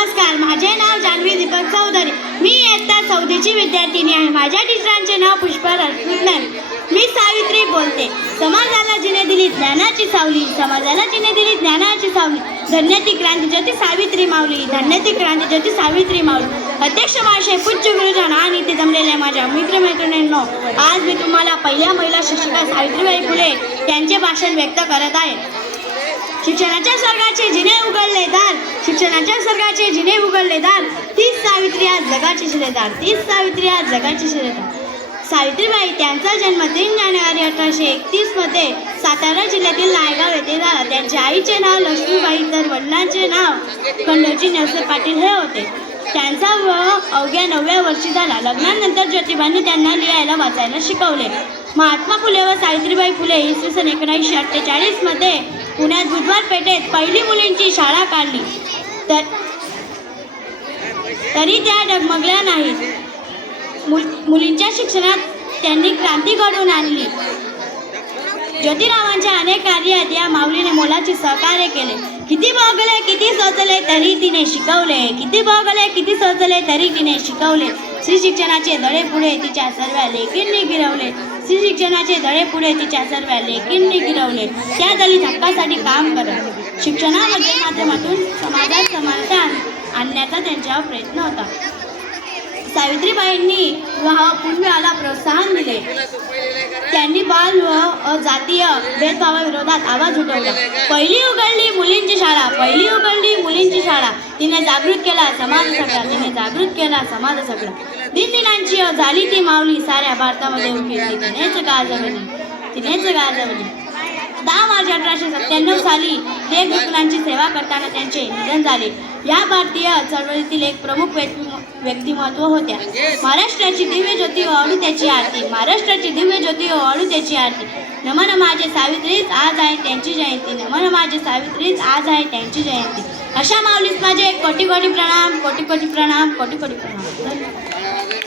नमस्कार माझे नाव जान्हवी दीपक चौधरी. मी इयत्ता चौथीची विद्यार्थिनी आहे. माझ्या टीचरांचे नाव पुष्पा राजपूत मी सावित्री बोलते. समाजाला जिने दिली ज्ञानाची सावली. समाजाला जिने दिली ज्ञानाची सावली. धन्य ती क्रांती ज्योती सावित्री माऊली. धन्य ती क्रांती ज्योती सावित्री माऊली. अध्यक्ष महाशय पूज्य गुरुजन आणि ते जमलेल्या माझ्या मित्रमैत्रिणींनो आज मी तुम्हाला पहिल्या महिला शिक्षिका सावित्रीबाई फुले यांचे भाषण व्यक्त करत आहे. शिक्षणाच्या स्वर्गाचे जिने उघडले दार शिक्षणाच्या स्वर्गाचे जिने उघडले दार तीच सावित्री आज जगाची शिलेदार. तीच सावित्री आज जगाची शिलेदार. सावित्रीबाई त्यांचा जन्म तीन जानेवारी अठराशे एकतीसमध्ये सातारा जिल्ह्यातील नायगाव येथे झाला. त्यांच्या आईचे नाव लक्ष्मीबाई तर वडिलांचे नाव खंडोजी नेवसे पाटील हे होते. त्यांचा विवाह अवघ्या नवव्या वर्षी झाला. लग्नानंतर ज्योतिबांनी त्यांना लिहायला वाचायला शिकवले. महात्मा फुले व सावित्रीबाई फुले इसवी सन एकोणीसशे अठ्ठेचाळीसमध्ये बुधवार पेठेत पहिली मुलींची शाळा काढली. तर तरी त्या डगमगल्या नाहीत. मुल मुलींच्या शिक्षणात त्यांनी क्रांती घडवून आणली. ज्योतिरावांच्या अनेक कार्यात या माऊलीने मोलाचे सहकार्य केले. किती भोगले किती सोचले तरी तिने शिकवले. किती भोगले किती सोचले तरी तिने शिकवले. श्री शिक्षणाचे धडे पुढे तिच्या सर्व लेखींनी गिरवले. श्री शिक्षणाचे धडे पुढे तिच्या सर्व लेकींनी गिरवले. त्या दलित हक्कासाठी काम करत शिक्षणामध्ये माध्यमातून समाजात समानता आणण्याचा त्यांच्यावर प्रयत्न होता. सावित्रीबाईंनी विवाहाला प्रोत्साहन दिले. त्यांनी बाल व जातीय भेदभावाविरोधात आवाज उठवला. पहिली उघडली मुलींची शाळा पहिली उघडली मुलींची शाळा तिने जागृत केला समाज सगळा. तिने जागृत केला समाज सगळा. दिनदिनांची झाली ती माऊली साऱ्या भारतामध्ये उठली तिनेच गाजवली तिनेच गाजवली दहा मार्च अठराशे सत्त्याण्णव साली हे गुरुकुलांची सेवा करताना त्यांचे निधन झाले. या भारतीय चळवळीतील एक प्रमुख व्यक्तिम- व्यक्तिमत्व होत्या. महाराष्ट्राची दिव्य ज्योती ओवाळू त्याची आरती. महाराष्ट्राची दिव्य ज्योती ओवाळू त्याची आरती. नमन माझे सावित्रीच आज आहे त्यांची जयंती. नमन माझे सावित्रीच आज आहे त्यांची जयंती. અશા માવલીસમાં જે કોટી કોટી પ્રણામ કોટી કોટી પ્રણામ કોટી કોટી પ્રણામ.